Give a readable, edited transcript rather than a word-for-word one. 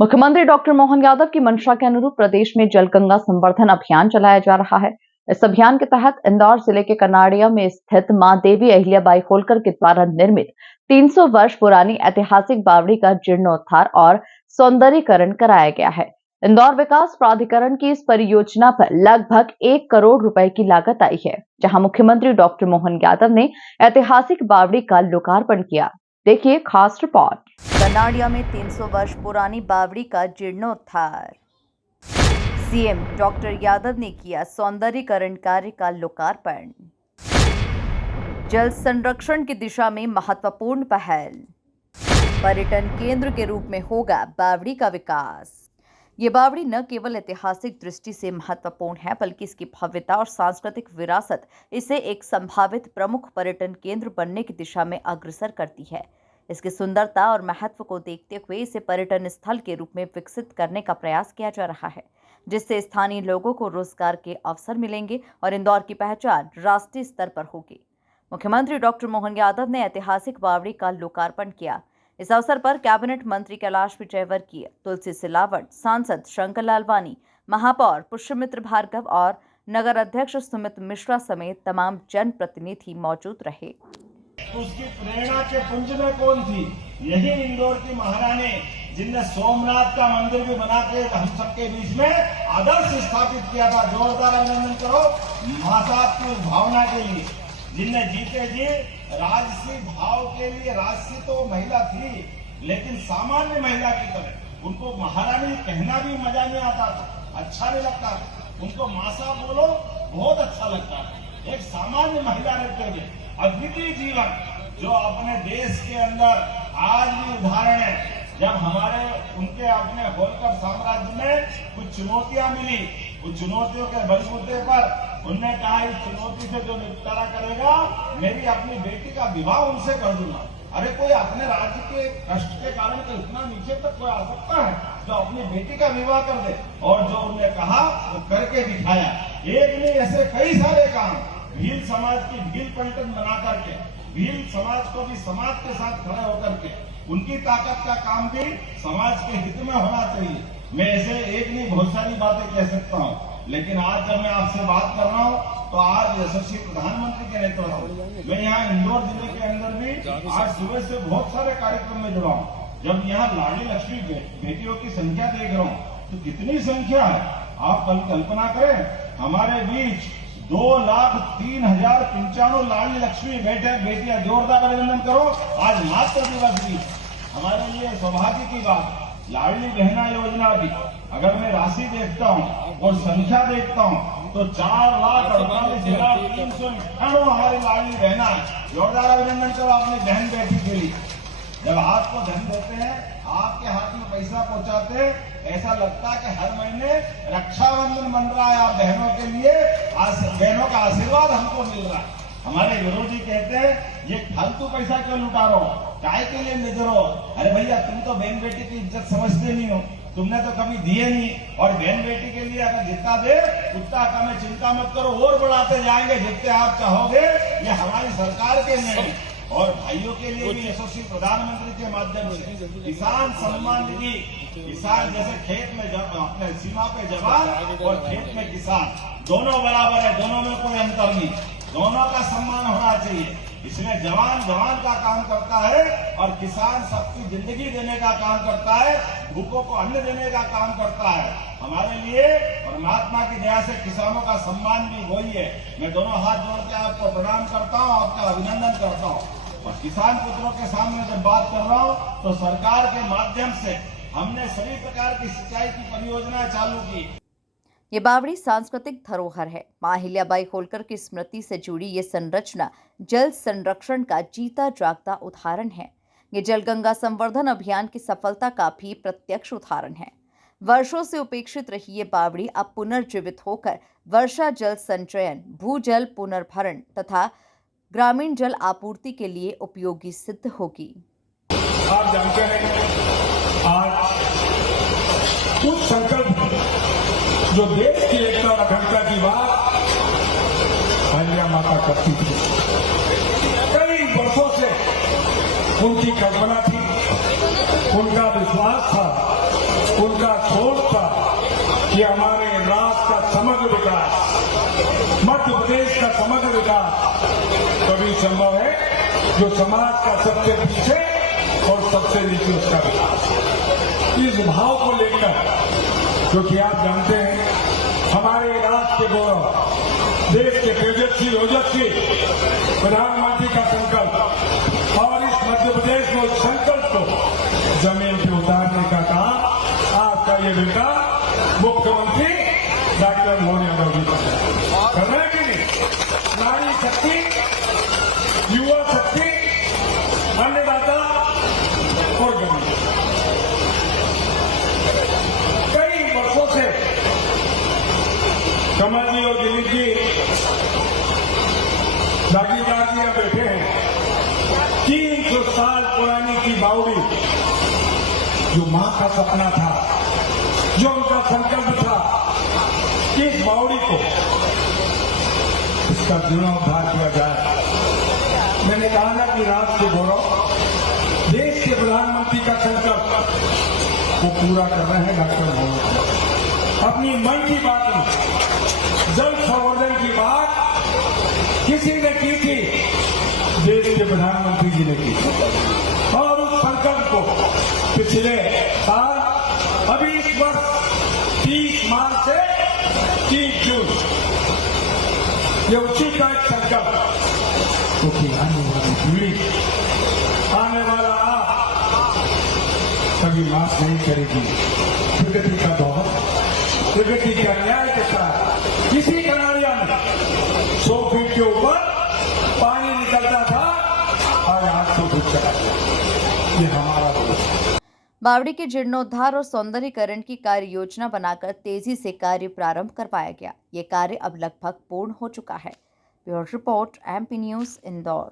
मुख्यमंत्री डॉक्टर मोहन यादव की मंशा के अनुरूप प्रदेश में जलगंगा संवर्धन अभियान चलाया जा रहा है। इस अभियान के तहत इंदौर जिले के कनाड़िया में स्थित मां देवी अहिल्याबाई होलकर के द्वारा निर्मित 300 वर्ष पुरानी ऐतिहासिक बावड़ी का जीर्णोद्धार और सौंदर्यीकरण कराया गया है। इंदौर विकास प्राधिकरण की इस परियोजना पर लगभग 1 करोड़ रुपए की लागत आई है, जहां मुख्यमंत्री डॉक्टर मोहन यादव ने ऐतिहासिक बावड़ी का लोकार्पण किया। देखिए खास रिपोर्ट। कनाड़िया में 300 वर्ष पुरानी बावड़ी का जीर्णोद्धार। सीएम डॉक्टर यादव ने किया सौंदर्यीकरण कार्य का लोकार्पण। जल संरक्षण की दिशा में महत्वपूर्ण पहल। पर्यटन केंद्र के रूप में होगा बावड़ी का विकास। ये बावड़ी न केवल ऐतिहासिक दृष्टि से महत्वपूर्ण है, बल्कि इसकी भव्यता और सांस्कृतिक विरासत इसे एक संभावित प्रमुख पर्यटन केंद्र बनने की दिशा में अग्रसर करती है। इसकी सुंदरता और महत्व को देखते हुए इसे पर्यटन स्थल के रूप में विकसित करने का प्रयास किया जा रहा है, जिससे स्थानीय लोगों को रोजगार के अवसर मिलेंगे और इंदौर की पहचान राष्ट्रीय स्तर पर होगी। मुख्यमंत्री डॉक्टर मोहन यादव ने ऐतिहासिक बावड़ी का लोकार्पण किया। इस अवसर पर कैबिनेट मंत्री कैलाश विजयवर्गीय, तुलसी सिलावट, सांसद शंकर लालवानी, महापौर पुष्यमित्र भार्गव और नगर अध्यक्ष सुमित मिश्रा समेत तमाम जनप्रतिनिधि मौजूद रहे। उसकी प्रेरणा के पुंज में कौन थी? यही इंदौर की महारानी, जिनने सोमनाथ का मंदिर भी बना के हम सबके बीच में आदर्श स्थापित किया था। जोरदार अभिनंदन करो माता की भावना के लिए, जिनने जीते जी राजसी भाव के लिए। राजसी तो महिला थी, लेकिन सामान्य महिला की तरह उनको महारानी कहना भी मजा नहीं आता था, अच्छा नहीं लगता था। उनको मासा बोलो बहुत अच्छा लगता था। एक सामान्य महिला रहते हुए अद्वितीय जीवन जो अपने देश के अंदर आज भी उदाहरण है। जब हमारे उनके अपने होलकर साम्राज्य में कुछ चुनौतियां मिली, उस चुनौतियों के बलबूते पर उनने कहा इस चुनौती से जो निपटारा करेगा, मेरी अपनी बेटी का विवाह उनसे कर दूंगा। अरे कोई अपने राज्य के कष्ट के कारण तो इतना नीचे तक कोई आ सकता है जो अपनी बेटी का विवाह कर दे? और जो उन्होंने कहा वो करके दिखाया। एक नहीं, ऐसे कई सारे काम भील समाज की भील पंटन बना करके, भील समाज को भी समाज के साथ खड़े होकर के उनकी ताकत का काम भी समाज के हित में होना चाहिए। मैं ऐसे एक नहीं बहुत सारी बातें कह सकता हूँ, लेकिन आज जब मैं आपसे बात कर रहा हूँ तो आज यशस्वी प्रधानमंत्री के नेतृत्व में यहाँ इंदौर जिले के अंदर भी आज सुबह से बहुत सारे कार्यक्रम में जुड़ा हूँ। जब यहाँ लाडली लक्ष्मी बेटियों की संख्या देख रहा हूँ तो कितनी संख्या है आप कल्पना करें। हमारे बीच 2,03,095 लाडली लक्ष्मी बेटियां, जोरदार अभिनंदन करो। आज मातृ दिवस भी हमारे लिए सौभाग्य की बात। लाडली बहना योजना की अगर मैं राशि देखता हूँ और संख्या देखता हूँ तो 4,48,398 हमारी लाडली बहना है। जोरदार अभिनंदन करो अपनी बहन बेटी के लिए। जब आपको धन देते हैं, आपके हाथ में पैसा पहुंचाते हैं, ऐसा लगता है कि हर महीने रक्षाबंधन बन रहा है आप बहनों के लिए। बहनों का आशीर्वाद हमको मिल रहा है। हमारे विरोधी कहते हैं ये फालतू पैसा क्यों लुटा रहे हो, काय के लिए ले रहे हो? अरे भैया तुम तो बहन बेटी की इज्जत समझते नहीं हो, तुमने तो कभी दिए नहीं। और बहन बेटी के लिए अगर जितना दे उतना कम, चिंता मत करो, और बढ़ाते जाएंगे जितने आप चाहोगे। ये हमारी सरकार के नहीं। और भाइयों के लिए भी यशस्वी प्रधानमंत्री के माध्यम से किसान सम्मान निधि, किसान जैसे खेत में अपने सीमा पे जवान और खेत में किसान दोनों बराबर है, दोनों में कोई अंतर नहीं, दोनों का सम्मान होना चाहिए। इसमें जवान का काम करता है और किसान सबकी जिंदगी देने का काम करता है, भूखों को अन्न देने का काम करता है। हमारे लिए परमात्मा की दया से किसानों का सम्मान भी वही है। मैं दोनों हाथ जोड़ के आपको प्रणाम करता हूँ, आपका अभिनंदन करता हूँ। और किसान पुत्रों के सामने जब बात कर रहा हूँ तो सरकार के माध्यम से हमने सभी प्रकार की सिंचाई की परियोजनाएं चालू की। ये बावड़ी सांस्कृतिक धरोहर है। मां अहिल्याबाई होलकर की स्मृति से जुड़ी ये संरचना जल संरक्षण का जीता जागता उदाहरण है। ये जलगंगा संवर्धन अभियान की सफलता का भी प्रत्यक्ष उदाहरण है। वर्षों से उपेक्षित रही ये बावड़ी अब पुनर्जीवित होकर वर्षा जल संचयन, भूजल पुनर्भरण तथा ग्रामीण जल आपूर्ति के लिए उपयोगी सिद्ध होगी। आप जानते हैं आज कुछ संकल्प जो देश की एकता और अखंडता की बात अहिल्या माता करती थी, कई वर्षों से उनकी कल्पना थी, उनका विश्वास था उनका सोच था कि हमारे राष्ट्र का समग्र विकास, मध्य प्रदेश का समग्र विकास तभी संभव है जो समाज का सबसे पीछे और सबसे नीचे उसका विकास। इस भाव को लेकर, क्योंकि आप जानते हैं हमारे राष्ट्र के गौरव, देश के तेजस्वी ओजस्वी प्रधानमंत्री का संकल्प और इस मध्य प्रदेश में उस संकल्प को जमीन पे उतारने का काम आपका ये बेटा मुख्यमंत्री डॉक्टर मोहन यादव जी कर रहे हैं कि नहीं? नारी शक्ति, युवा शक्ति, अन्नदाता और जमीन। कई वर्षों से कमल जी और दिलीप जी भागीदार जी यहाँ बैठे हैं। 300 साल पुरानी की बावड़ी, जो मां का सपना था, जो उनका संकल्प था कि इस बावड़ी को, इसका जीर्णोद्धार किया जाए। मैंने कहा ना कि राष्ट्र के गौरव, देश के प्रधानमंत्री का संकल्प वो पूरा कर रहे हैं डॉक्टर मोदी। अपनी मन की बात में जल संवर्धन की बात किसी ने की थी, देश के प्रधानमंत्री जी ने की थी। और उस संकल्प को पिछले साल, अभी इस वर्ष 30 मार्च से 30 जून, ये उसी का एक संकल्प, क्योंकि आने वाली पीढ़ी, आने वाला आप कभी माफ नहीं करेगी। प्रगति का दौर, प्रगति का न्याय के साथ इसी कनाड़िया में 100 फीट के ऊपर पानी निकलता था और 800 फीट चला गया। ये हमारा दोष है। बावड़ी के जीर्णोद्धार और सौंदर्यीकरण की कार्य योजना बनाकर तेजी से कार्य प्रारंभ करवाया गया। ये कार्य अब लगभग पूर्ण हो चुका है। Bureau report, MP news, Indore.